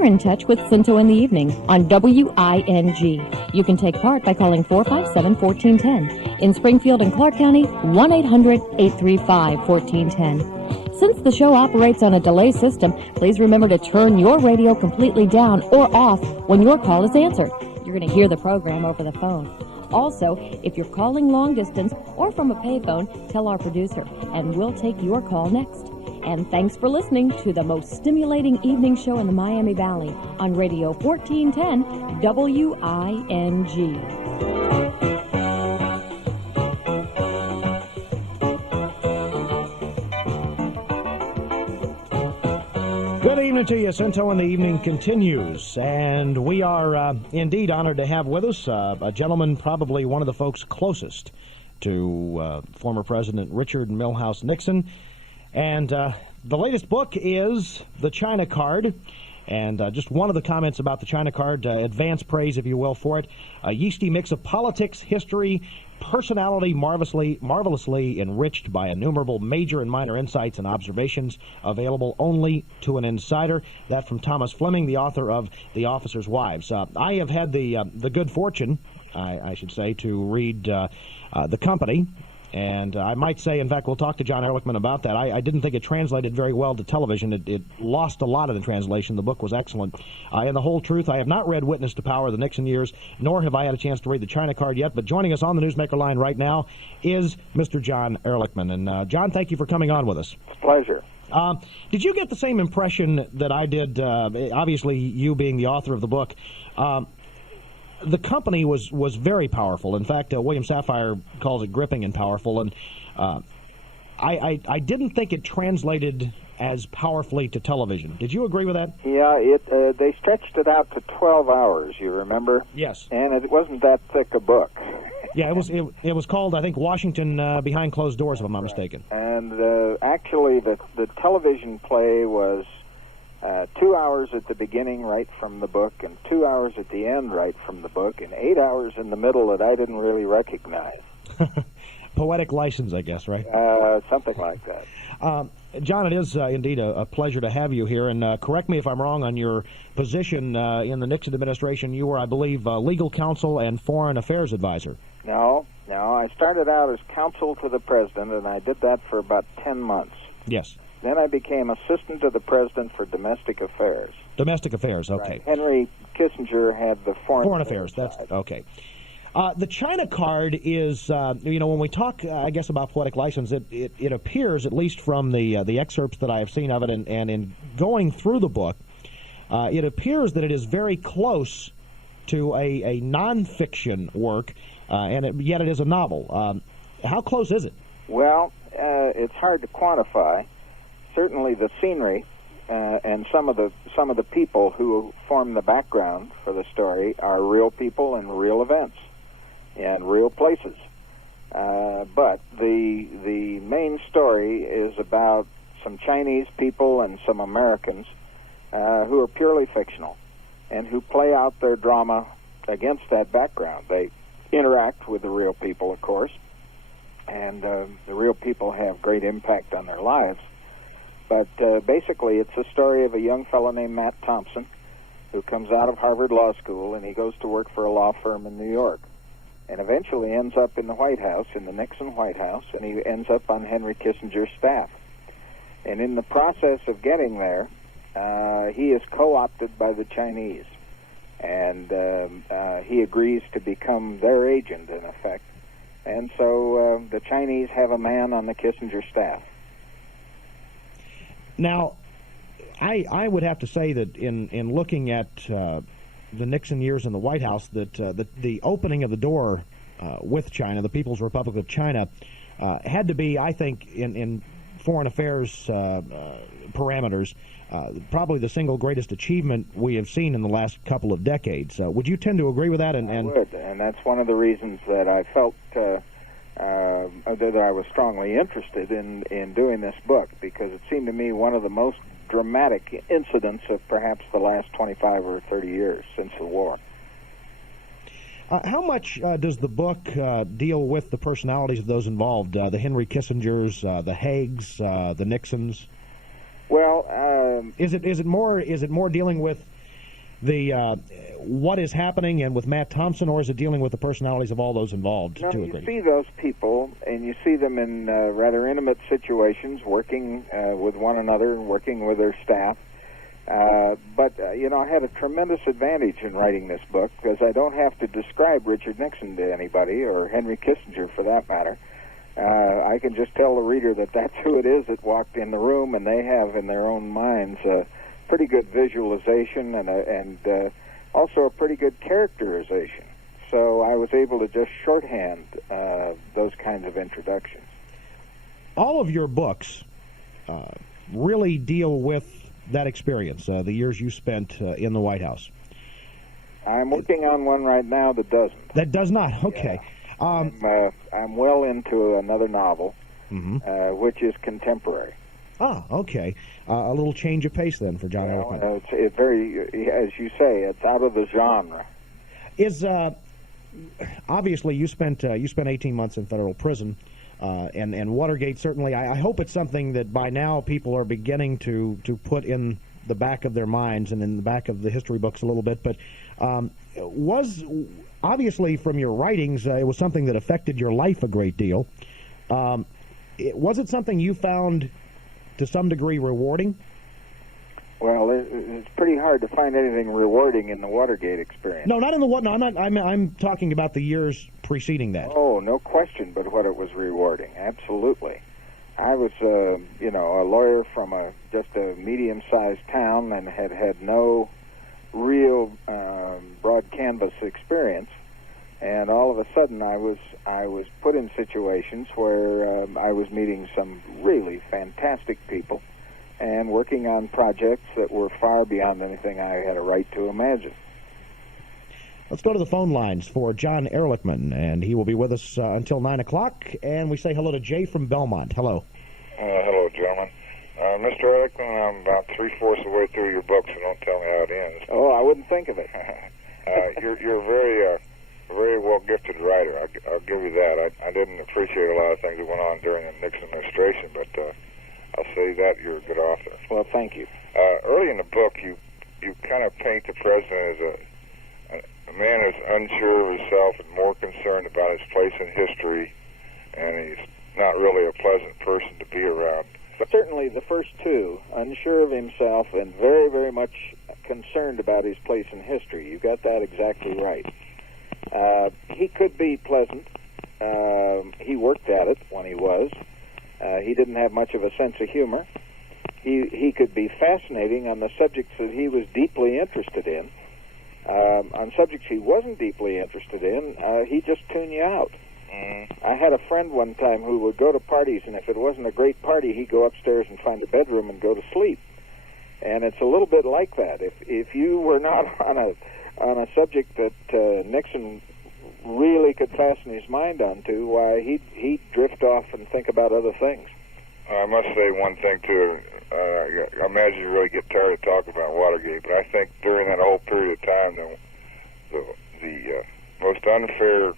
You're in touch with Scinto in the Evening on WING. You can take part by calling 457-1410. In Springfield and Clark County, 1-800-835-1410. Since the show operates on a delay system, please remember to turn your radio completely down or off when your call is answered. You're going to hear the program over the phone. Also, if you're calling long distance or from a payphone, tell our producer, and we'll take your call next. And thanks for listening to the most stimulating evening show in the Miami Valley on Radio 1410 WING. Good evening to you. Scinto in the Evening continues, and we are indeed honored to have with us a gentleman, probably one of the folks closest to former President Richard Milhouse Nixon. And the latest book is The China Card. And just one of the comments about the China Card, advance praise, if you will, for it. A yeasty mix of politics, history, personality, marvelously enriched by innumerable major and minor insights and observations, available only to an insider. That from Thomas Fleming, the author of The Officers' Wives. I have had the good fortune, I should say, to read The Company. And I might say, in fact, we'll talk to John Ehrlichman about that. I didn't think it translated very well to television. It lost a lot of the translation. The book was excellent. And the whole truth, I have not read Witness to Power, The Nixon Years, nor have I had a chance to read The China Card yet. But joining us on the Newsmaker line right now is Mr. John Ehrlichman. And, John, thank you for coming on with us. It's a pleasure. Did you get the same impression that I did, obviously you being the author of the book? The Company was very powerful. In fact, William Safire calls it gripping and powerful. And I didn't think it translated as powerfully to television. Did you agree with that? Yeah, they stretched it out to 12 hours, you remember? Yes. And it wasn't that thick a book. Yeah, it was called, I think, Washington Behind Closed Doors, if I'm not mistaken. And actually, the television play was 2 hours at the beginning right from the book, and 2 hours at the end right from the book, and 8 hours in the middle that I didn't really recognize. Poetic license, I guess, right? Something like that. John, it is indeed a pleasure to have you here, and correct me if I'm wrong on your position in the Nixon administration. You were, I believe, legal counsel and foreign affairs advisor. No, I started out as counsel to the president, and I did that for about 10 months. Yes. Then I became assistant to the president for domestic affairs. Domestic affairs, okay. Right. Henry Kissinger had the foreign affairs. That's okay. The China Card is, when we talk, I guess, about poetic license, it appears, at least from the excerpts that I have seen of it, and in going through the book, it appears that it is very close to a nonfiction work, and yet it is a novel. How close is it? Well, it's hard to quantify. Certainly, the scenery and some of the people who form the background for the story are real people and real events and real places. But the main story is about some Chinese people and some Americans who are purely fictional and who play out their drama against that background. They interact with the real people, of course, and the real people have great impact on their lives. But basically, it's a story of a young fellow named Matt Thompson who comes out of Harvard Law School, and he goes to work for a law firm in New York, and eventually ends up in the White House, in the Nixon White House, and he ends up on Henry Kissinger's staff. And in the process of getting there, he is co-opted by the Chinese, and he agrees to become their agent, in effect. And so the Chinese have a man on the Kissinger staff. Now, I would have to say that in looking at the Nixon years in the White House, that the opening of the door with China, the People's Republic of China, had to be, I think, in foreign affairs parameters, probably the single greatest achievement we have seen in the last couple of decades. Would you tend to agree with that? I would, and that's one of the reasons that I felt that I was strongly interested in doing this book, because it seemed to me one of the most dramatic incidents of perhaps the last 25 or 30 years since the war. How much does the book deal with the personalities of those involved, the Henry Kissingers, the Haigs, the Nixons? Well, is it more dealing with what is happening and with Matt Thompson, or is it dealing with the personalities of all those involved? No, to a you great see those people, and you see them in rather intimate situations, working with one another and working with their staff. But I had a tremendous advantage in writing this book because I don't have to describe Richard Nixon to anybody, or Henry Kissinger for that matter. I can just tell the reader that that's who it is that walked in the room, and they have in their own minds a pretty good visualization and also a pretty good characterization. So I was able to just shorthand those kinds of introductions. All of your books really deal with that experience, the years you spent in the White House. I'm working on one right now that doesn't. That does not? Okay. Yeah. I'm well into another novel, which is contemporary. Ah, okay. A little change of pace then for John Ehrlichman. It's very, as you say, it's out of the genre. Is obviously you spent 18 months in federal prison, and Watergate certainly. I hope it's something that by now people are beginning to put in the back of their minds and in the back of the history books a little bit. But was obviously from your writings, it was something that affected your life a great deal. Was it something you found to some degree rewarding? Well, it's pretty hard to find anything rewarding in the Watergate experience. No, not in the what? No, I'm talking about the years preceding that. Oh, no question, but what it was rewarding. Absolutely. I was, a lawyer from just a medium-sized town and had no real broad canvas experience, and all of a sudden I was put in situations where I was meeting some really fantastic people and working on projects that were far beyond anything I had a right to imagine. Let's go to the phone lines for John Ehrlichman, and he will be with us until 9 o'clock. And we say hello to Jay from Belmont. Hello. Hello, gentlemen. Mr. Ehrlichman, I'm about three-fourths of the way through your book, so don't tell me how it ends. Oh, I wouldn't think of it. You're a very well-gifted writer. I'll give you that. I didn't appreciate a lot of things that went on during the Nixon administration, but I'll say that you're a good author. Well, thank you. Early in the book, you kind of paint the president as a man who's unsure of himself and more concerned about his place in history, and he's not really a pleasant person to be around. But certainly the first two, unsure of himself and very, very much concerned about his place in history. You got that exactly right. He could be pleasant. He worked at it when he was. He didn't have much of a sense of humor. He could be fascinating on the subjects that he was deeply interested in. On subjects he wasn't deeply interested in, he'd just tune you out. I had a friend one time who would go to parties, and if it wasn't a great party, he'd go upstairs and find a bedroom and go to sleep. And it's a little bit like that. If you were not on a subject that Nixon really could fasten his mind onto, why he'd drift off and think about other things. I must say one thing too. I imagine you really get tired of talking about Watergate, but I think during that whole period of time, the most unfair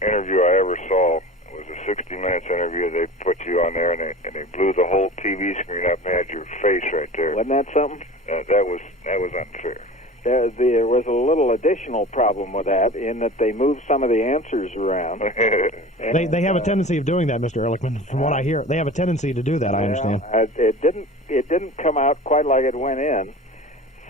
interview I ever saw was a 60 Minutes interview. They put you on there, and they blew the whole TV screen up and had your face right there. Wasn't that something? That was unfair. There was a little additional problem with that in that they moved some of the answers around. They have a tendency of doing that, Mr. Ehrlichman. From what I hear, they have a tendency to do that. I understand. It didn't come out quite like it went in.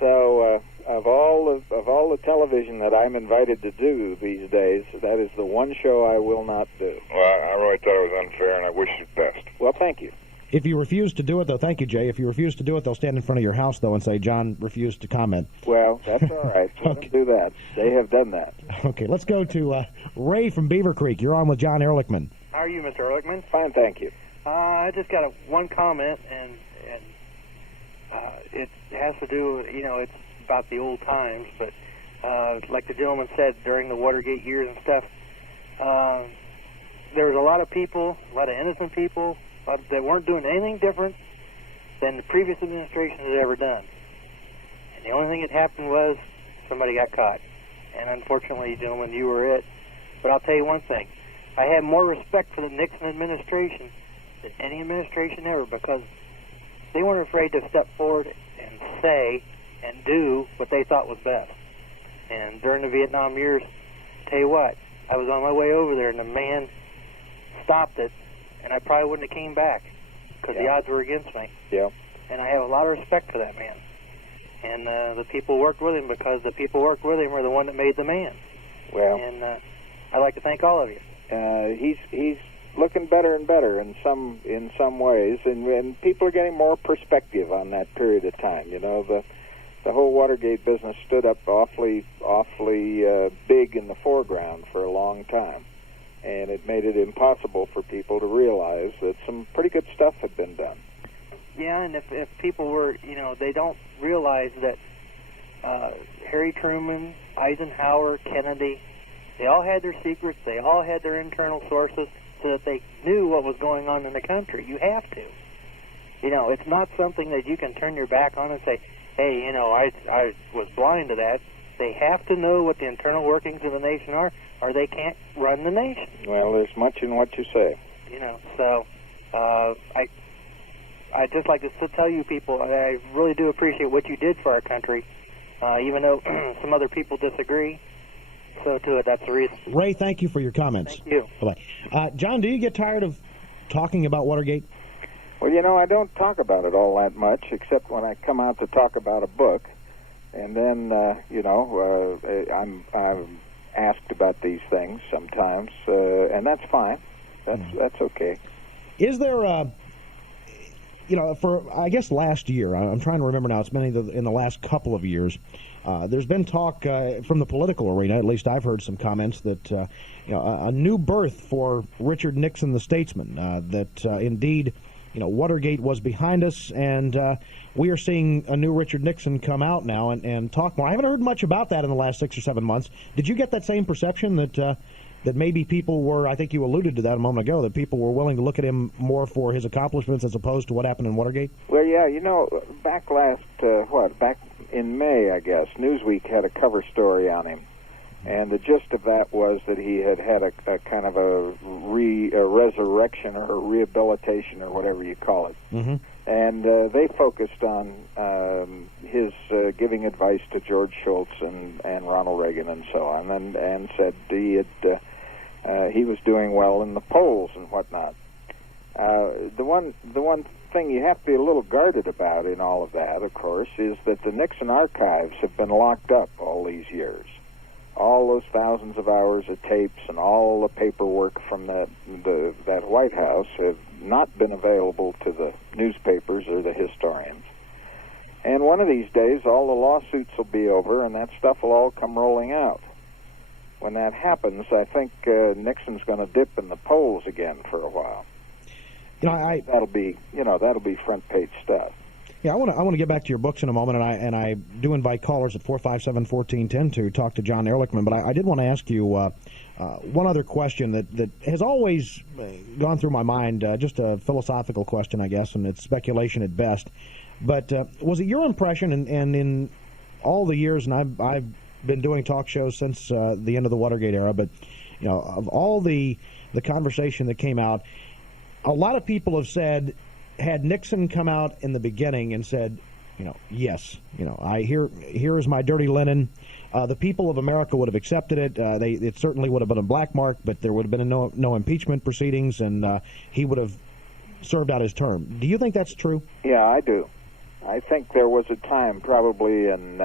So of all the television that I'm invited to do these days, that is the one show I will not do. Well, I really thought it was unfair, and I wish you the best. Well, thank you. If you refuse to do it, though, thank you, Jay. If you refuse to do it, they'll stand in front of your house, though, and say, John refused to comment. Well, that's all right. Let them do that. They have done that. Okay, let's go to Ray from Beaver Creek. You're on with John Ehrlichman. How are you, Mr. Ehrlichman? Fine, thank you. I just got one comment, and it has to do, it's about the old times, but like the gentleman said, during the Watergate years and stuff, there was a lot of people, a lot of innocent people, that weren't doing anything different than the previous administration had ever done. And the only thing that happened was somebody got caught. And unfortunately, gentlemen, you were it. But I'll tell you one thing. I have more respect for the Nixon administration than any administration ever, because they weren't afraid to step forward and say and do what they thought was best. And during the Vietnam years, tell you what, I was on my way over there, and the man stopped it, and I probably wouldn't have came back because the odds were against me. Yeah. And I have a lot of respect for that man. And the people worked with him because the people worked with him were the one that made the man. Well, and I'd like to thank all of you. He's looking better and better in some ways, and people are getting more perspective on that period of time. You know, the whole Watergate business stood up awfully big in the foreground for a long time, and it made it impossible for people to realize that some pretty good stuff had been done. Yeah, and if people were, they don't realize that Harry Truman, Eisenhower, Kennedy, they all had their secrets, they all had their internal sources so that they knew what was going on in the country. You have to. It's not something that you can turn your back on and say, hey, I was blind to that. They have to know what the internal workings of the nation are, or they can't run the nation. Well, there's much in what you say. So I'd just like to tell you people, I really do appreciate what you did for our country, even though some other people disagree. So, to it, that's the reason. Ray, thank you for your comments. Thank you. Bye-bye. John, do you get tired of talking about Watergate? Well, I don't talk about it all that much, except when I come out to talk about a book. And then, I'm asked about these things sometimes, and that's fine. That's okay. Is there for, I guess, last year, I'm trying to remember now, it's been in the last couple of years, there's been talk from the political arena, at least I've heard some comments, that, a new birth for Richard Nixon, the statesman, that indeed, Watergate was behind us, and we are seeing a new Richard Nixon come out now and talk more. I haven't heard much about that in the last 6 or 7 months. Did you get that same perception that maybe people were, I think you alluded to that a moment ago, that people were willing to look at him more for his accomplishments as opposed to what happened in Watergate? Well, yeah, back back in May, I guess, Newsweek had a cover story on him. And the gist of that was that he had a kind of a resurrection or a rehabilitation or whatever you call it. Mm-hmm. And they focused on his giving advice to George Shultz and Ronald Reagan and so on, and said he was doing well in the polls and whatnot. The one thing you have to be a little guarded about in all of that, of course, is that the Nixon archives have been locked up all these years. All those thousands of hours of tapes and all the paperwork from that White House have not been available to the newspapers or the historians. And one of these days, all the lawsuits will be over, and that stuff will all come rolling out. When that happens, I think Nixon's going to dip in the polls again for a while. That'll be front page stuff. Yeah, I want to get back to your books in a moment, and I do invite callers at 457-1410 to talk to John Ehrlichman. But I did want to ask you one other question that has always gone through my mind, just a philosophical question, I guess, and it's speculation at best. But was it your impression, and in all the years, and I've been doing talk shows since the end of the Watergate era, but of all the conversation that came out, a lot of people have said, had Nixon come out in the beginning and said, yes, here is my dirty linen, the people of America would have accepted it. It certainly would have been a black mark, but there would have been no impeachment proceedings, and he would have served out his term. Do you think that's true? Yeah, I do. I think there was a time, probably in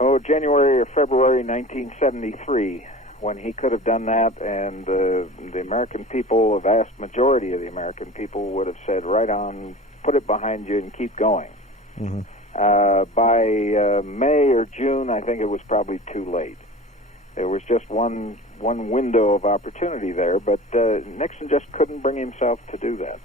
January or February 1973, when he could have done that, and the American people, a vast majority of the American people, would have said, right on, put it behind you and keep going. Mm-hmm. By May or June, I think it was probably too late. There was just one window of opportunity there, but Nixon just couldn't bring himself to do that.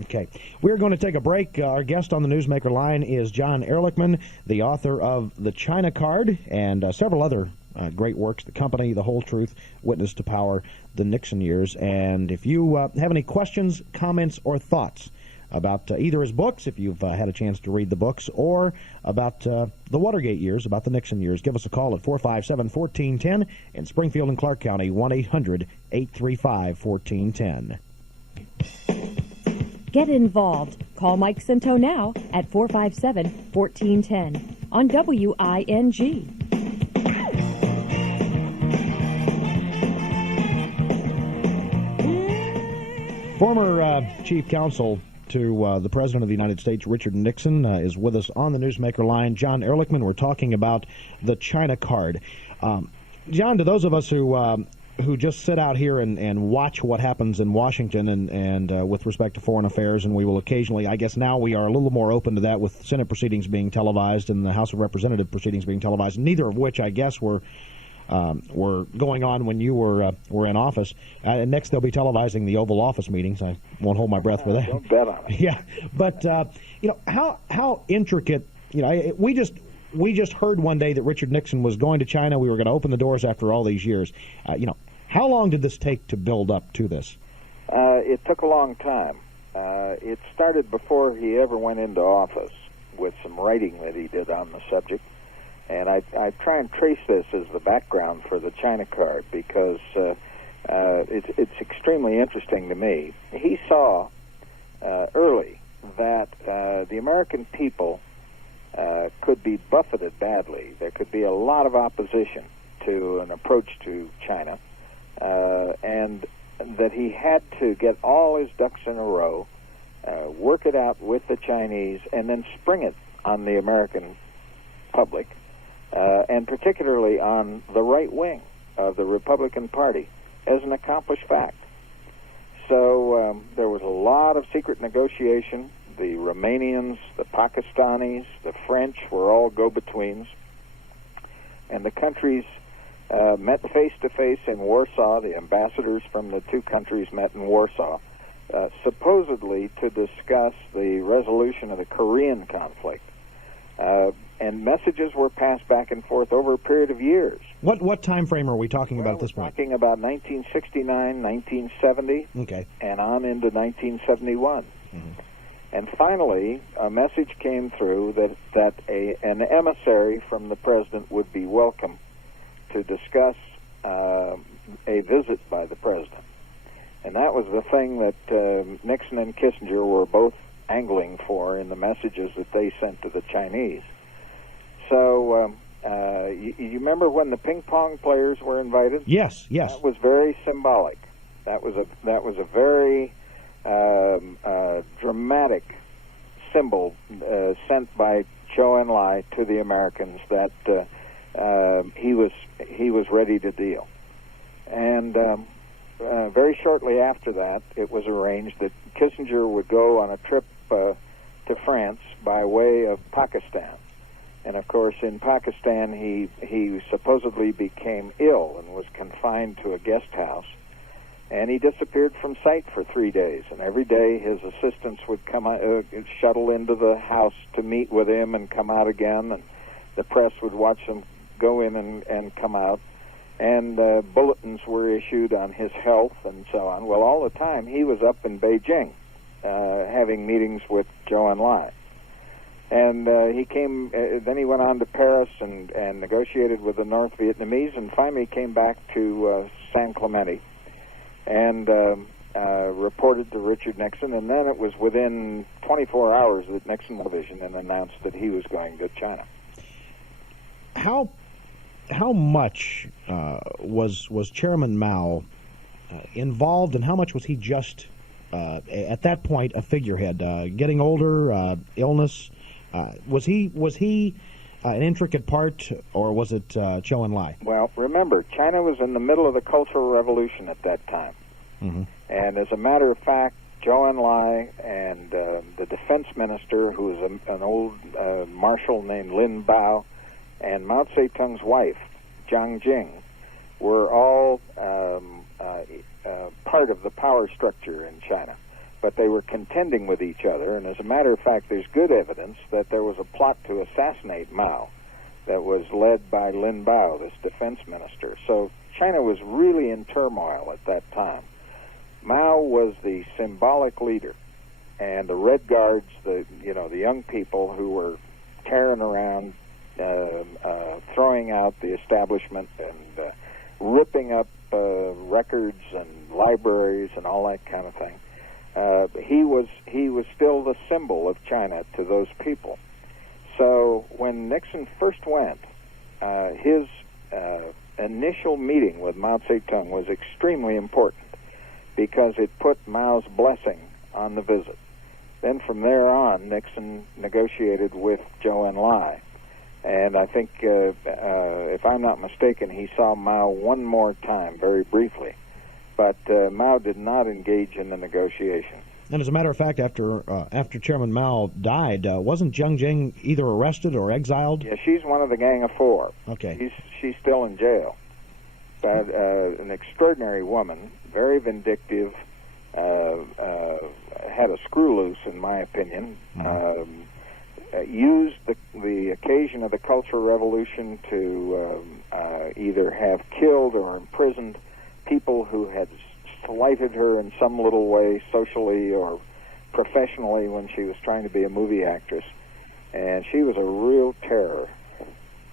Okay. We're going to take a break. Our guest on the Newsmaker line is John Ehrlichman, the author of The China Card and several other great works, The Company, The Whole Truth, Witness to Power, The Nixon Years. And if you have any questions, comments, or thoughts about either his books, if you've had a chance to read the books, or about the Watergate years, about the Nixon years, give us a call at 457-1410 in Springfield and Clark County, 1-800-835-1410. Get involved. Call Mike Scinto now at 457-1410 on WING. Former chief counsel to the President of the United States, Richard Nixon, is with us on the Newsmaker line. John Ehrlichman, we're talking about the China card. John, to those of us who just sit out here and watch what happens in Washington and with respect to foreign affairs, and we will occasionally, I guess now we are a little more open to that with Senate proceedings being televised and the House of Representatives proceedings being televised, neither of which I guess were going on when you were in office. Next, they'll be televising the Oval Office meetings. I won't hold my breath for that. Don't bet on it. Yeah, but how intricate. We just heard one day that Richard Nixon was going to China. We were going to open the doors after all these years. How long did this take to build up to this? It took a long time. It started before he ever went into office with some writing that he did on the subject. And I try and trace this as the background for the China card because it's extremely interesting to me. He saw early that the American people could be buffeted badly. There could be a lot of opposition to an approach to China, and that he had to get all his ducks in a row, work it out with the Chinese, and then spring it on the American public. And particularly on the right wing of the Republican Party, as an accomplished fact. So there was a lot of secret negotiation. The Romanians, the Pakistanis, the French were all go-betweens. And the countries met face-to-face in Warsaw. The ambassadors from the two countries met in Warsaw, supposedly to discuss the resolution of the Korean conflict. And messages were passed back and forth over a period of years. What time frame are we talking about at this point? We're talking about 1969, 1970, okay, and on into 1971. Mm-hmm. And finally, a message came through that an emissary from the president would be welcome to discuss a visit by the president. And that was the thing that Nixon and Kissinger were both angling for in the messages that they sent to the Chinese. So you remember when the ping pong players were invited? Yes. That was very symbolic. That was a very dramatic symbol sent by Zhou Enlai to the Americans that he was ready to deal. And very shortly after that, it was arranged that Kissinger would go on a trip to France by way of Pakistan. And of course, in Pakistan, he supposedly became ill and was confined to a guest house. And he disappeared from sight for 3 days. And every day, his assistants would come shuttle into the house to meet with him and come out again. And the press would watch them go in and come out. And bulletins were issued on his health and so on. Well, all the time, he was up in Beijing having meetings with Zhou Enlai. And he came, then he went on to Paris and negotiated with the North Vietnamese, and finally came back to San Clemente and reported to Richard Nixon. And then it was within 24 hours that Nixon television and announced that he was going to China. How much was Chairman Mao involved, and how much was he just at that point a figurehead? Getting older, illness. Was he an intricate part, or was it Zhou Enlai? Well, remember, China was in the middle of the Cultural Revolution at that time. Mm-hmm. And as a matter of fact, Zhou Enlai and the defense minister, who was an old marshal named Lin Bao, and Mao Zedong's wife, Jiang Jing, were all part of the power structure in China. But they were contending with each other, and as a matter of fact, there's good evidence that there was a plot to assassinate Mao that was led by Lin Bao, this defense minister. So China was really in turmoil at that time. Mao was the symbolic leader, and the Red Guards, the young people who were tearing around, throwing out the establishment and ripping up records and libraries and all that kind of thing. He was still the symbol of China to those people. So when Nixon first went, his initial meeting with Mao Zedong was extremely important because it put Mao's blessing on the visit. Then from there on, Nixon negotiated with Zhou Enlai. And I think, if I'm not mistaken, he saw Mao one more time, very briefly. But Mao did not engage in the negotiation. And as a matter of fact, after Chairman Mao died, wasn't Jiang Jing either arrested or exiled? Yeah, she's one of the Gang of Four. Okay. She's still in jail. But an extraordinary woman, very vindictive, had a screw loose, in my opinion. Used the occasion of the Cultural Revolution to either have killed or imprisoned people who had slighted her in some little way, socially or professionally, when she was trying to be a movie actress. And she was a real terror.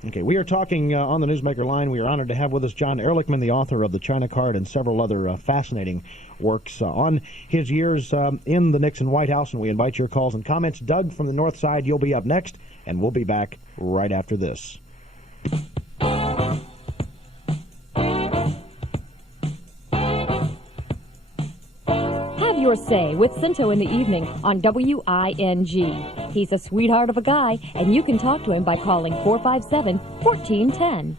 Okay, we are talking on the Newsmaker line. We are honored to have with us John Ehrlichman, the author of The China Card and several other fascinating works on his years in the Nixon White House, and we invite your calls and comments. Doug from the North Side, you'll be up next, and we'll be back right after this. Have your say with Scinto in the evening on WING. He's a sweetheart of a guy, and you can talk to him by calling 457-1410.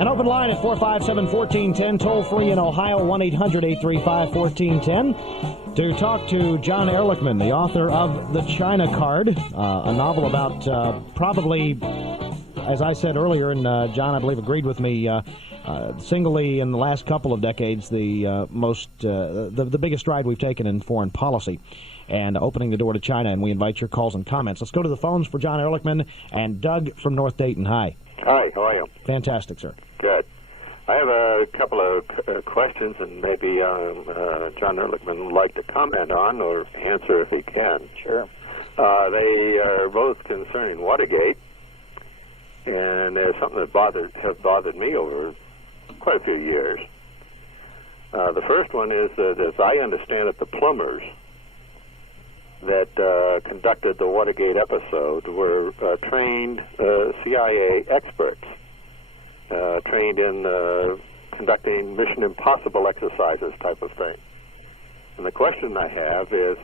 An open line at 457-1410, toll-free in Ohio, 1-800-835-1410, to talk to John Ehrlichman, the author of The China Card, a novel about probably, as I said earlier, and John, I believe, agreed with me, singly in the last couple of decades, the biggest stride we've taken in foreign policy and opening the door to China, and we invite your calls and comments. Let's go to the phones for John Ehrlichman and Doug from North Dayton. Hi. Hi, how are you? Fantastic, sir. Good. I have a couple of questions, and maybe John Ehrlichman would like to comment on or answer if he can. Sure. They are both concerning Watergate, and there's something that have bothered me over quite a few years. The first one is that, as I understand it, the plumbers that conducted the Watergate episode were trained CIA experts, trained in conducting Mission Impossible exercises type of thing. And the question I have is,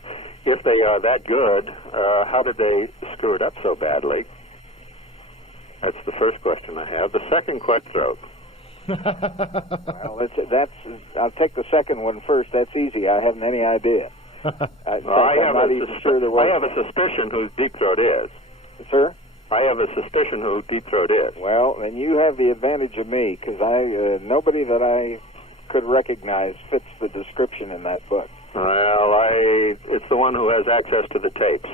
if they are that good, how did they screw it up so badly? That's the first question I have. The second question... Well, I'll take the second one first. That's easy. I haven't any idea. I have a suspicion who Deep Throat is. Sir? I have a suspicion who Deep Throat is. Well, then you have the advantage of me, because nobody that I could recognize fits the description in that book. Well, it's the one who has access to the tapes.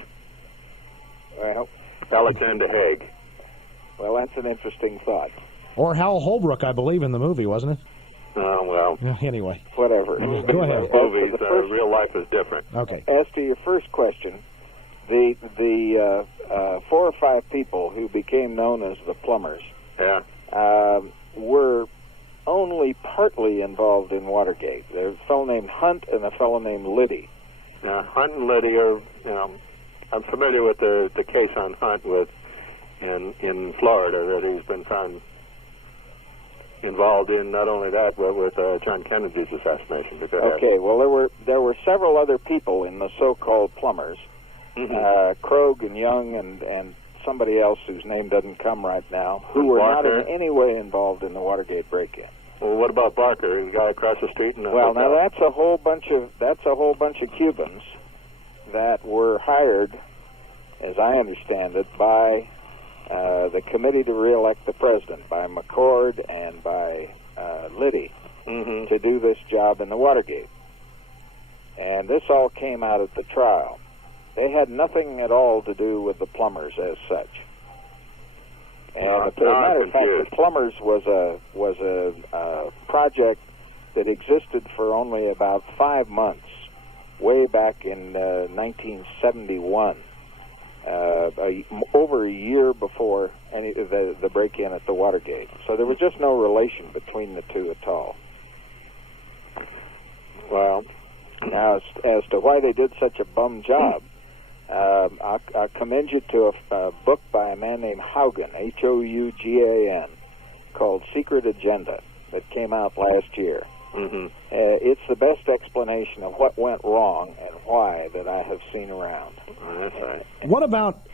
Well, Alexander Haig. Well, that's an interesting thought. Or Hal Holbrook, I believe, in the movie, wasn't it? Well. Anyway. Whatever. Go ahead. Movies, real life is different. Okay. As to your first question, the 4 or 5 people who became known as the plumbers were only partly involved in Watergate. There's a fellow named Hunt and a fellow named Liddy. Hunt and Liddy are, I'm familiar with the case on Hunt in Florida that he's been found involved in not only that, but with John Kennedy's assassination. Okay, well, there were several other people in the so-called plumbers, Krogh and Young and somebody else whose name doesn't come right now, who were not in any way involved in the Watergate break-in. Well, what about Barker, the guy across the street? Well, now that's a whole bunch of Cubans that were hired, as I understand it, by the committee to re-elect the president, by McCord and by Liddy, to do this job in the Watergate. And this all came out at the trial. They had nothing at all to do with the plumbers as such. And as a matter of fact, the plumbers was a project that existed for only about 5 months, way back in 1971. Over a year before the break-in at the Watergate. So there was just no relation between the two at all. Well, now as to why they did such a bum job, I'll commend you to a book by a man named Haugen, Hougan, called Secret Agenda that came out last year. Mm-hmm. It's the best explanation of what went wrong and why that I have seen around. That's right. What about...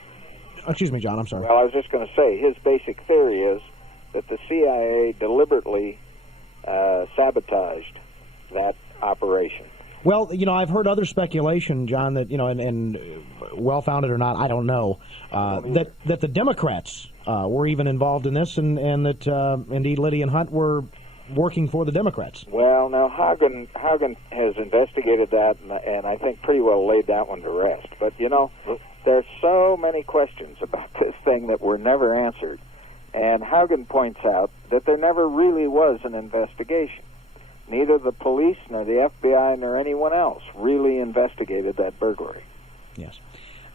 Excuse me, John, I'm sorry. Well, I was just going to say, his basic theory is that the CIA deliberately sabotaged that operation. Well, I've heard other speculation, John, that, and well-founded or not, I don't know, that the Democrats were even involved in this, and that, indeed, Liddy and Hunt were working for the Democrats. Well, now, Haugen has investigated that, and I think pretty well laid that one to rest. But, there's so many questions about this thing that were never answered, and Haugen points out that there never really was an investigation. Neither the police nor the FBI nor anyone else really investigated that burglary. Yes.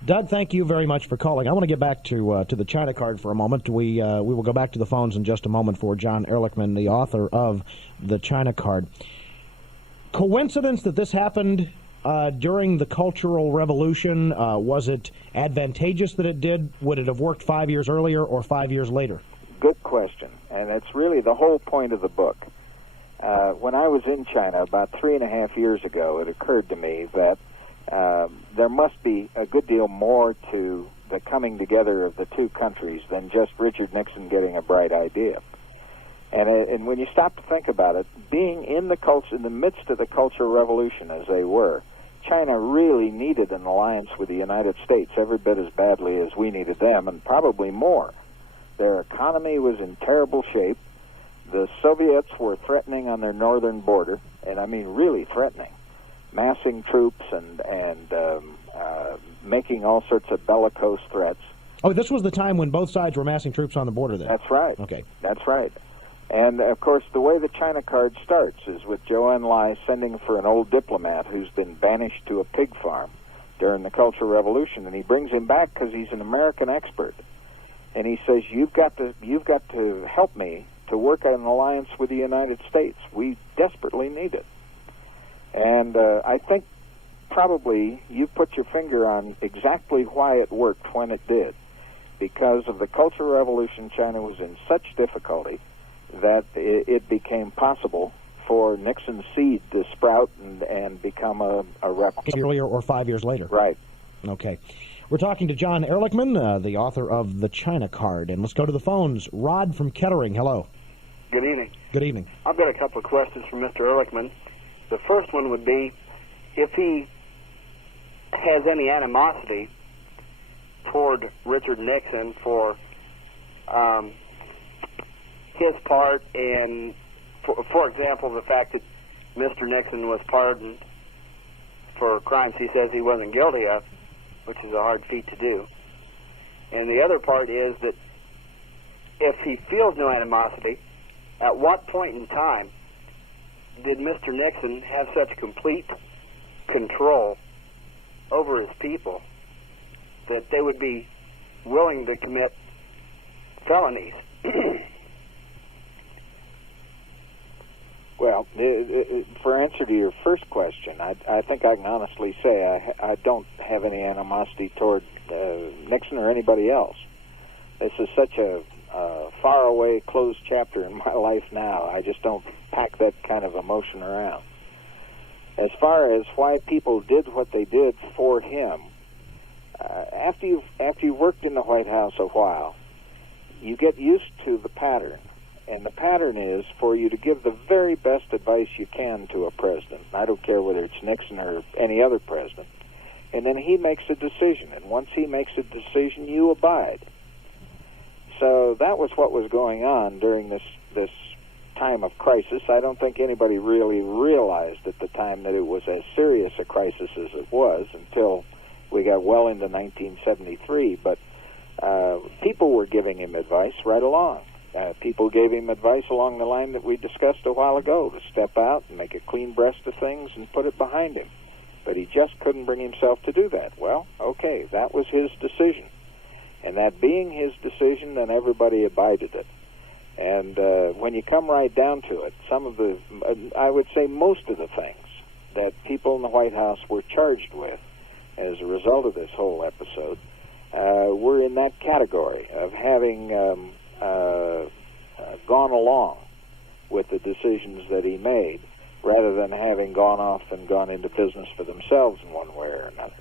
Doug, thank you very much for calling. I want to get back to the China card for a moment. We will go back to the phones in just a moment for John Ehrlichman, the author of the China card. Coincidence that this happened during the Cultural Revolution? Was it advantageous that it did? Would it have worked 5 years earlier or 5 years later? Good question, and it's really the whole point of the book. When I was in China about 3.5 years ago, it occurred to me that there must be a good deal more to the coming together of the two countries than just Richard Nixon getting a bright idea. And when you stop to think about it, being in the midst of the Cultural Revolution as they were, China really needed an alliance with the United States every bit as badly as we needed them, and probably more. Their economy was in terrible shape. The Soviets were threatening on their northern border, and I mean really threatening, massing troops and making all sorts of bellicose threats. Oh, this was the time when both sides were massing troops on the border then? That's right. Okay. That's right. And, of course, the way the China card starts is with Zhou Enlai sending for an old diplomat who's been banished to a pig farm during the Cultural Revolution, and he brings him back because he's an American expert. And he says, you've got to help me to work on an alliance with the United States. We desperately need it. And I think probably you put your finger on exactly why it worked when it did. Because of the Cultural Revolution, China was in such difficulty that it became possible for Nixon's seed to sprout and become a replica. Earlier or 5 years later? Right. Okay. We're talking to John Ehrlichman, the author of The China Card. And let's go to the phones. Rod from Kettering, hello. Good evening. Good evening. I've got a couple of questions for Mr. Ehrlichman. The first one would be if he has any animosity toward Richard Nixon for his part in, for example, the fact that Mr. Nixon was pardoned for crimes he says he wasn't guilty of, which is a hard feat to do. And the other part is that if he feels no animosity, at what point in time did Mr. Nixon have such complete control over his people that they would be willing to commit felonies? Well, for answer to your first question, I think I can honestly say I don't have any animosity toward Nixon or anybody else. This is such a far-away, closed chapter in my life now. I just don't pack that kind of emotion around. As far as why people did what they did for him, after you've worked in the White House a while, you get used to the pattern. And the pattern is for you to give the very best advice you can to a president. I don't care whether it's Nixon or any other president. And then he makes a decision. And once he makes a decision, you abide. So that was what was going on during this time of crisis. I don't think anybody really realized at the time that it was as serious a crisis as it was until we got well into 1973. But people were giving him advice right along. People gave him advice along the line that we discussed a while ago, to step out and make a clean breast of things and put it behind him. But he just couldn't bring himself to do that. Well, okay, that was his decision. And that being his decision, then everybody abided it. And when you come right down to it, some of the, I would say most of the things that people in the White House were charged with as a result of this whole episode were in that category of having gone gone along with the decisions that he made, rather than having gone off and gone into business for themselves in one way or another.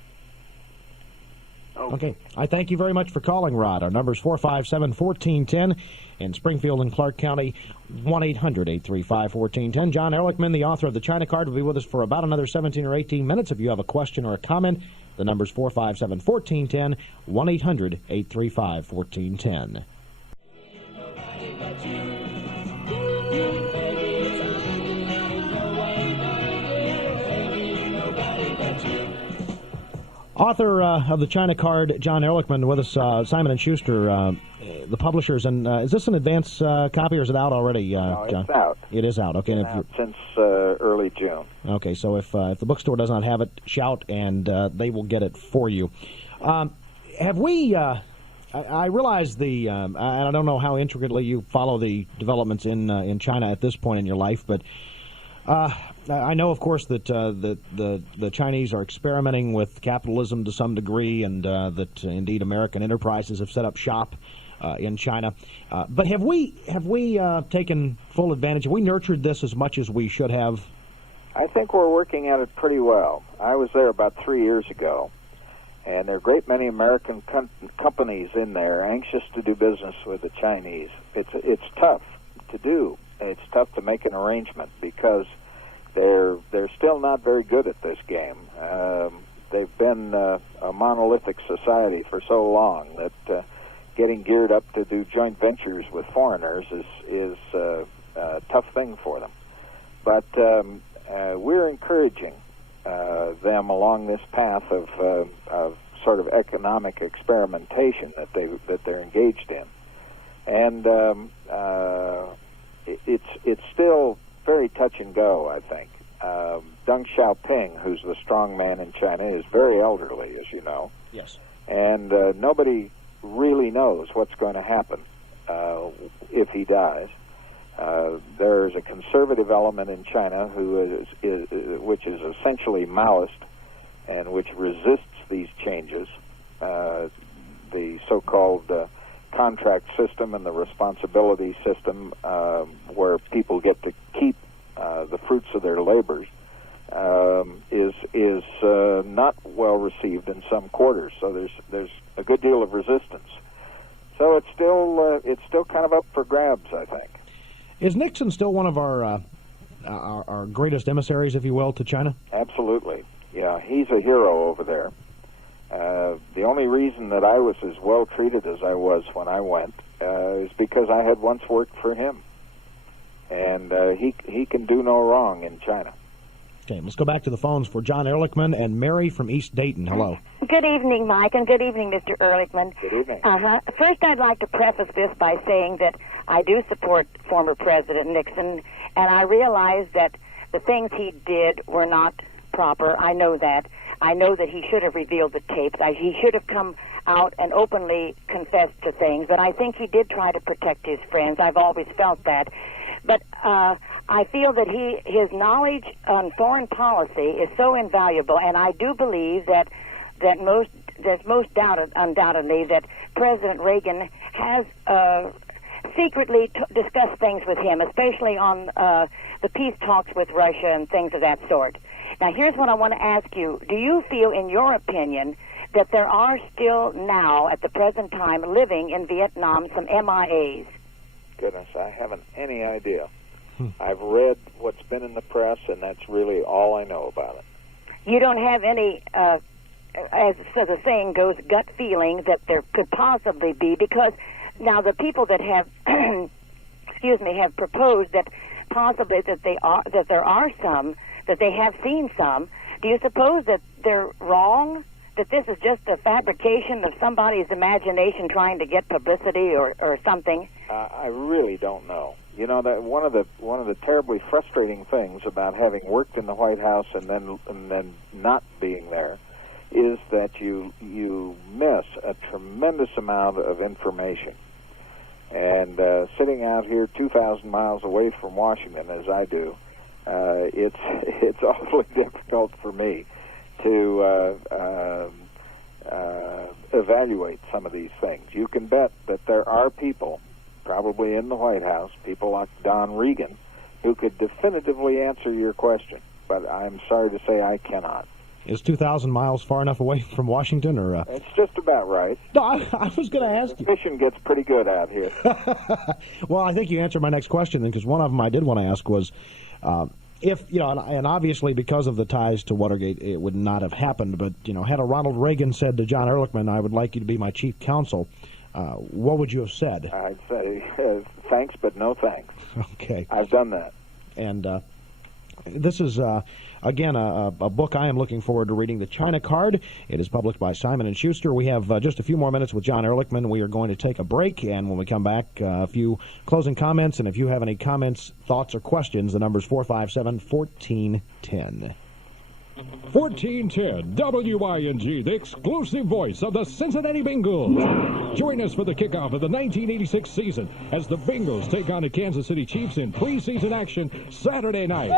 Okay. I thank you very much for calling, Rod. Our number is 457-1410 in Springfield and Clark County, 1-800-835-1410. John Ehrlichman, the author of The China Card, will be with us for about another 17 or 18 minutes. If you have a question or a comment, the number is 457-1410, 1-800-835-1410. Author of The China Card, John Ehrlichman, with us, Simon & Schuster, the publishers. And is this an advance copy, or is it out already, No, John? it's out. It is out. Okay. It's out since early June. Okay, so if the bookstore does not have it, shout, and they will get it for you. Have we... I realize and I don't know how intricately you follow the developments in China at this point in your life, but... I know, of course, that the Chinese are experimenting with capitalism to some degree, and that indeed American enterprises have set up shop in China. But have we taken full advantage? Have we nurtured this as much as we should have? I think we're working at it pretty well. I was there about 3 years ago, and there are a great many American companies in there anxious to do business with the Chinese. It's tough to do. It's tough to make an arrangement because they're still not very good at this game. They've been a monolithic society for so long that getting geared up to do joint ventures with foreigners is a tough thing for them. But we're encouraging them along this path of sort of economic experimentation that they're engaged in, and it's still very touch and go, I think. Deng Xiaoping, who's the strong man in China, is very elderly, as you know. Yes. And nobody really knows what's going to happen if he dies. There's a conservative element in China which is essentially Maoist and which resists these changes. The so-called contract system and the responsibility system, where people get to keep the fruits of their labors, is not well received in some quarters. So there's a good deal of resistance. So it's still kind of up for grabs, I think. Is Nixon still one of our greatest emissaries, if you will, to China? Absolutely. Yeah, he's a hero over there. The only reason that I was as well treated as I was when I went is because I had once worked for him. And he can do no wrong in China. Okay, let's go back to the phones for John Ehrlichman and Mary from East Dayton. Hello. Good evening, Mike, and good evening, Mr. Ehrlichman. Good evening. First, I'd like to preface this by saying that I do support former President Nixon, and I realize that the things he did were not proper. I know that. I know that he should have revealed the tapes. He should have come out and openly confessed to things, but I think he did try to protect his friends. I've always felt that. But I feel that his knowledge on foreign policy is so invaluable, and I do believe that there's most undoubtedly that President Reagan has secretly discussed things with him, especially on the peace talks with Russia and things of that sort. Now, here's what I want to ask you. Do you feel, in your opinion, that there are still now, at the present time, living in Vietnam some MIAs? Goodness, I haven't any idea. I've read what's been in the press, and that's really all I know about it. You don't have any, as the saying goes, gut feeling that there could possibly be, because now the people that have, have proposed that possibly that there are some, that they have seen some. Do you suppose that they're wrong? That this is just a fabrication of somebody's imagination trying to get publicity or something? I really don't know. You know, that one of the terribly frustrating things about having worked in the White House and then not being there is that you miss a tremendous amount of information. And sitting out here 2,000 miles away from Washington, as I do, it's awfully difficult for me to evaluate some of these things. You can bet that there are people probably in the White House, people like Don Regan, who could definitively answer your question. But I'm sorry to say I cannot. Is 2,000 miles far enough away from Washington, or? It's just about right. No, I was going to ask you. Fishing gets pretty good out here. Well, I think you answered my next question then, because one of them I did want to ask was, if, you know, and obviously because of the ties to Watergate, it would not have happened, but, you know, had a Ronald Reagan said to John Ehrlichman, I would like you to be my chief counsel, what would you have said? I'd say, thanks, but no thanks. Okay. I've done that. And this is, again, a book I am looking forward to reading, The China Card. It is published by Simon & Schuster. We have just a few more minutes with John Ehrlichman. We are going to take a break, and when we come back, a few closing comments. And if you have any comments, thoughts, or questions, the number is 457-1410. 1410 WING, the exclusive voice of the Cincinnati Bengals. Join us for the kickoff of the 1986 season as the Bengals take on the Kansas City Chiefs in preseason action Saturday night.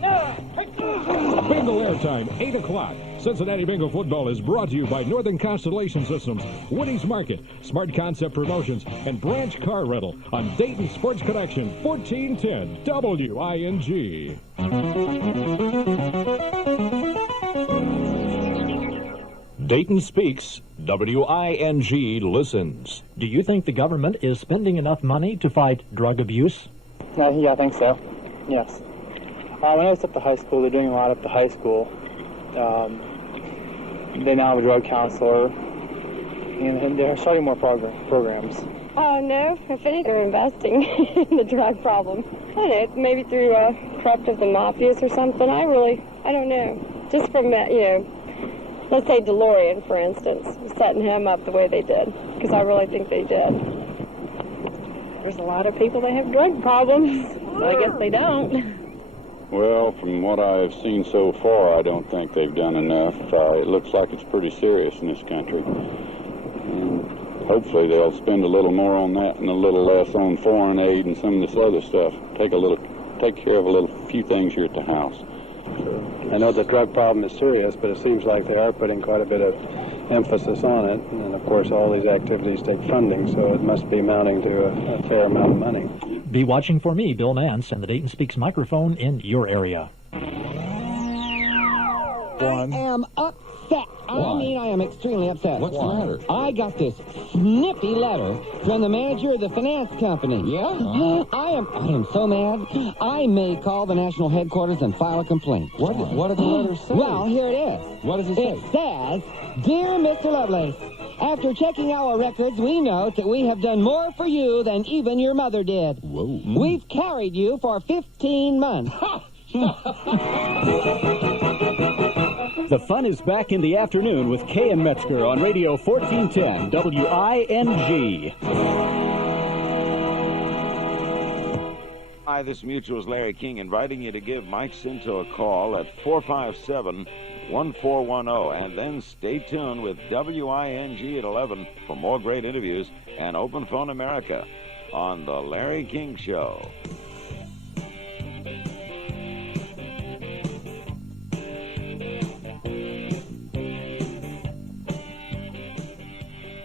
Bengal airtime, 8 o'clock. Cincinnati Bengal football is brought to you by Northern Constellation Systems, Woody's Market, Smart Concept Promotions, and Branch Car Rental on Dayton Sports Connection, 1410 WING. Dayton speaks, WING listens. Do you think the government is spending enough money to fight drug abuse? Yeah, I think so. Yes. When I was at the high school, they're doing a lot at the high school. They now have a drug counselor, and they're starting more programs. Oh, no. If anything, they're investing in the drug problem. I don't know, maybe through corrupt of the mafias or something. I don't know. Just from, let's say DeLorean, for instance, setting him up the way they did, because I really think they did. There's a lot of people that have drug problems, so I guess they don't. Well, from what I've seen so far, I don't think they've done enough. It looks like it's pretty serious in this country. And hopefully they'll spend a little more on that and a little less on foreign aid and some of this other stuff. Take care of a few things here at the house. I know the drug problem is serious, but it seems like they are putting quite a bit of emphasis on it. And of course, all these activities take funding, so it must be amounting to a fair amount of money. Be watching for me, Bill Nance, and the Dayton Speaks microphone in your area. I am upset. I mean, I am extremely upset. What's the matter? I got this snippy letter from the manager of the finance company. Yeah? I am so mad. I may call the national headquarters and file a complaint. What did the letter say? Well, here it is. What does it say? It says, Dear Mr. Lovelace, after checking our records, we note that we have done more for you than even your mother did. Whoa. We've carried you for 15 months. The fun is back in the afternoon with Kay and Metzger on Radio 1410 WING. Hi, this Mutual's Larry King inviting you to give Mike Scinto a call at 457-1410, and then stay tuned with WING at 11 for more great interviews and Open Phone America on The Larry King Show.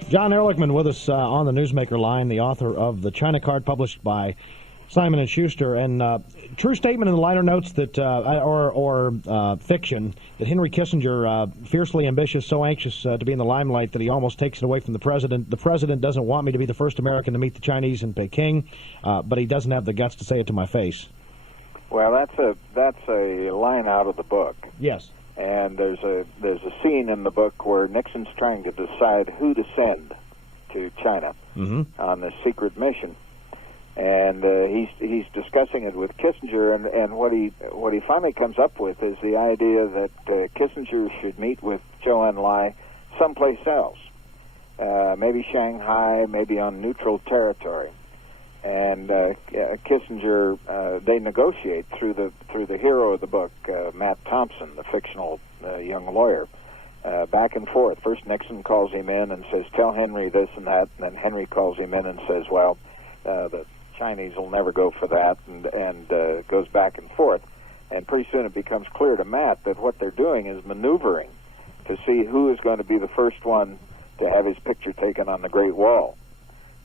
John Ehrlichman with us on the Newsmaker line, the author of The China Card, published by Simon & Schuster. And true statement in the liner notes that, or fiction, that Henry Kissinger, fiercely ambitious, so anxious to be in the limelight that he almost takes it away from the president. The president doesn't want me to be the first American to meet the Chinese in Peking, but he doesn't have the guts to say it to my face. Well, that's a line out of the book. Yes. And there's a scene in the book where Nixon's trying to decide who to send to China on this secret mission, and he's discussing it with Kissinger, and what he finally comes up with is the idea that Kissinger should meet with Zhou Enlai someplace else, maybe Shanghai, maybe on neutral territory. And Kissinger, they negotiate through the hero of the book, Matt Thompson, the fictional young lawyer, back and forth. First, Nixon calls him in and says, "Tell Henry this and that," and then Henry calls him in and says, "Well, the Chinese will never go for that," and goes back and forth. And pretty soon it becomes clear to Matt that what they're doing is maneuvering to see who is going to be the first one to have his picture taken on the Great Wall.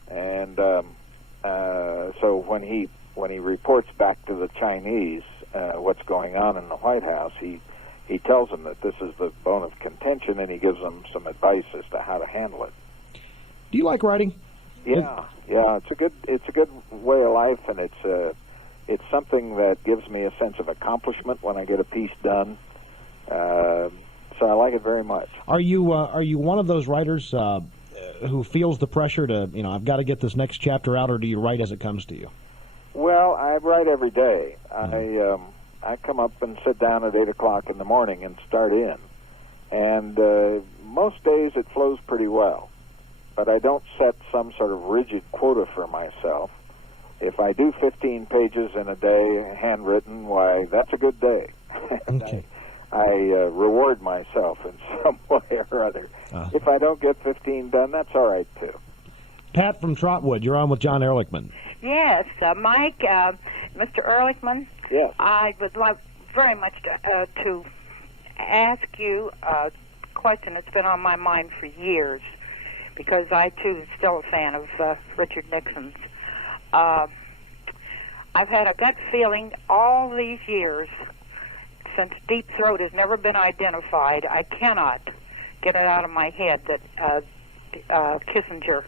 And So when he reports back to the Chinese what's going on in the White House, he tells them that this is the bone of contention, and he gives them some advice as to how to handle it. Do you like writing? Yeah, it's a good way of life, and it's something that gives me a sense of accomplishment when I get a piece done. So I like it very much. Are you one of those writers who feels the pressure to, I've got to get this next chapter out, or do you write as it comes to you? Well, I write every day. I come up and sit down at 8 o'clock in the morning and start in. And most days it flows pretty well. But I don't set some sort of rigid quota for myself. If I do 15 pages in a day, handwritten, why, that's a good day. Okay. I reward myself in some way or other. If I don't get 15 done, that's all right, too. Pat from Trotwood, you're on with John Ehrlichman. Yes, Mike, Mr. Ehrlichman. Yes. I would like very much to ask you a question that's been on my mind for years, because I, too, am still a fan of Richard Nixon's. I've had a gut feeling all these years, since Deep Throat has never been identified, I cannot get it out of my head that Kissinger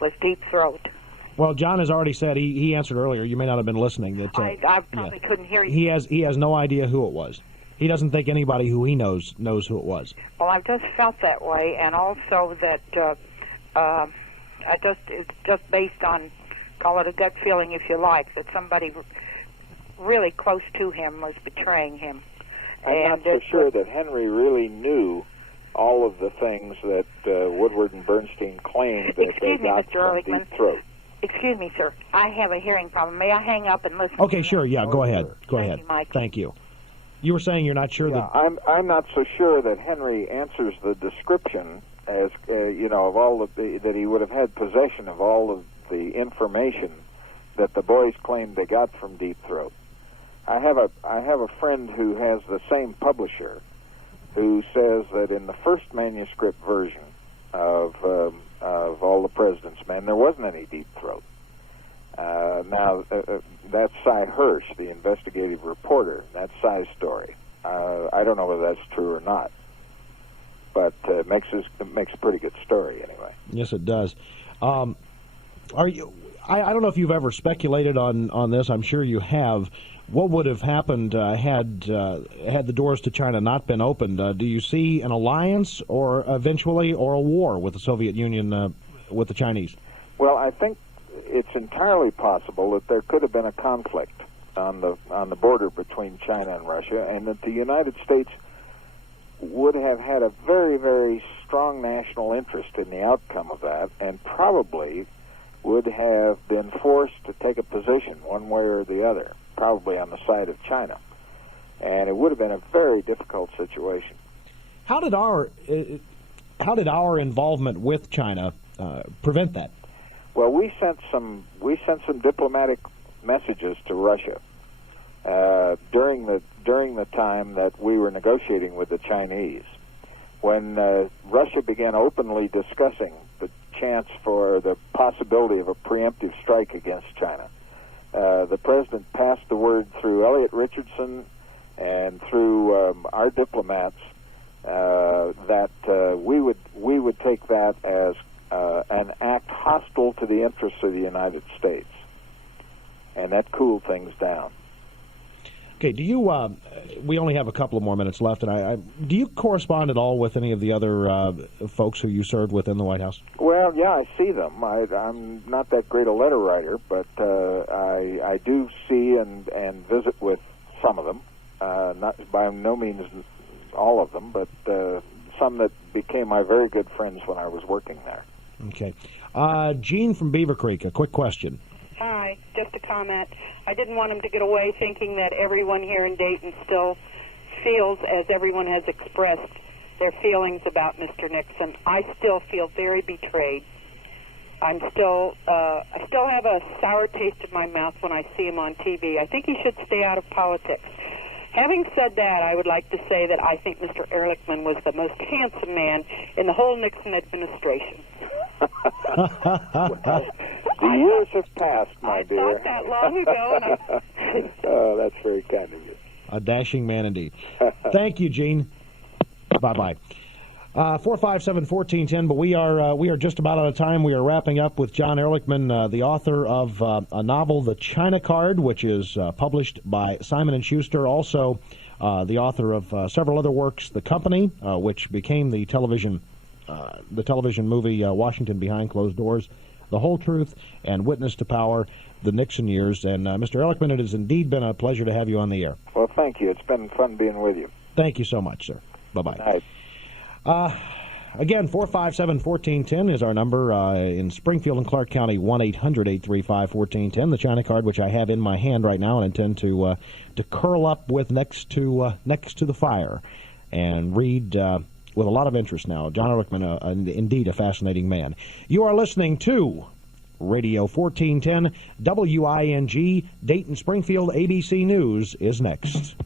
was Deep Throat. Well, John has already said, he answered earlier, you may not have been listening, that I probably couldn't hear you. He has no idea who it was. He doesn't think anybody who he knows who it was. Well, I've just felt that way, and also that it's just based on, call it a gut feeling if you like, that somebody really close to him was betraying him. I'm not so sure that Henry really knew all of the things that Woodward and Bernstein claimed that they got from Deep Throat. Excuse me, sir. I have a hearing problem. May I hang up and listen? Okay, sure. Yeah, go ahead. Go ahead. You, Mike. Thank you. You were saying you're not sure that... I'm not so sure that Henry answers the description as, of all of that he would have had possession of all of the information that the boys claimed they got from Deep Throat. I have a friend who has the same publisher who says that in the first manuscript version of All the President's Men, there wasn't any Deep Throat. Now, that's Cy Hirsch, the investigative reporter. That's Cy's story. I don't know whether that's true or not, but it makes a pretty good story anyway. Yes, it does. Are you? I don't know if you've ever speculated on this. I'm sure you have. What would have happened had the doors to China not been opened? Do you see an alliance, or eventually, or a war with the Soviet Union with the Chinese? Well, I think it's entirely possible that there could have been a conflict on the border between China and Russia, and that the United States would have had a very, very strong national interest in the outcome of that, and probably would have been forced to take a position one way or the other, probably on the side of China. And it would have been a very difficult situation. How did our involvement with China prevent that? Well, we sent some diplomatic messages to Russia during the time that we were negotiating with the Chinese. When Russia began openly discussing the chance for the possibility of a preemptive strike against China, the president passed the word through Elliot Richardson and through our diplomats that we would take that as an act hostile to the interests of the United States, and that cooled things down. Okay, do you? We only have a couple of more minutes left, and do you correspond at all with any of the other folks who you served with in the White House? Well, yeah, I see them. I'm not that great a letter writer, but I do see and visit with some of them. Not by no means all of them, but some that became my very good friends when I was working there. Okay, Gene from Beaver Creek, a quick question. Hi, just a comment. I didn't want him to get away thinking that everyone here in Dayton still feels, as everyone has expressed, their feelings about Mr. Nixon. I still feel very betrayed. I still have a sour taste in my mouth when I see him on TV. I think he should stay out of politics. Having said that, I would like to say that I think Mr. Ehrlichman was the most handsome man in the whole Nixon administration. The years have passed, my dear. Not that long ago. And Oh, that's very kind of you. A dashing man indeed. Thank you, Gene. Bye-bye. 457-1410, but we are just about out of time. We are wrapping up with John Ehrlichman, the author of a novel, The China Card, which is published by Simon & Schuster. Also, the author of several other works, The Company, which became the television movie Washington Behind Closed Doors, The Whole Truth, and Witness to Power, The Nixon Years. And Mr. Ehrlichman, it has indeed been a pleasure to have you on the air. Well, thank you. It's been fun being with you. Thank you so much, sir. Bye-bye. Good night. Again, 457-1410 is our number. In Springfield and Clark County, 1-800-835-1410. The China Card, which I have in my hand right now and intend to curl up with next to the fire and read with a lot of interest now. John Ehrlichman, indeed a fascinating man. You are listening to Radio 1410, WING, Dayton, Springfield. ABC News is next.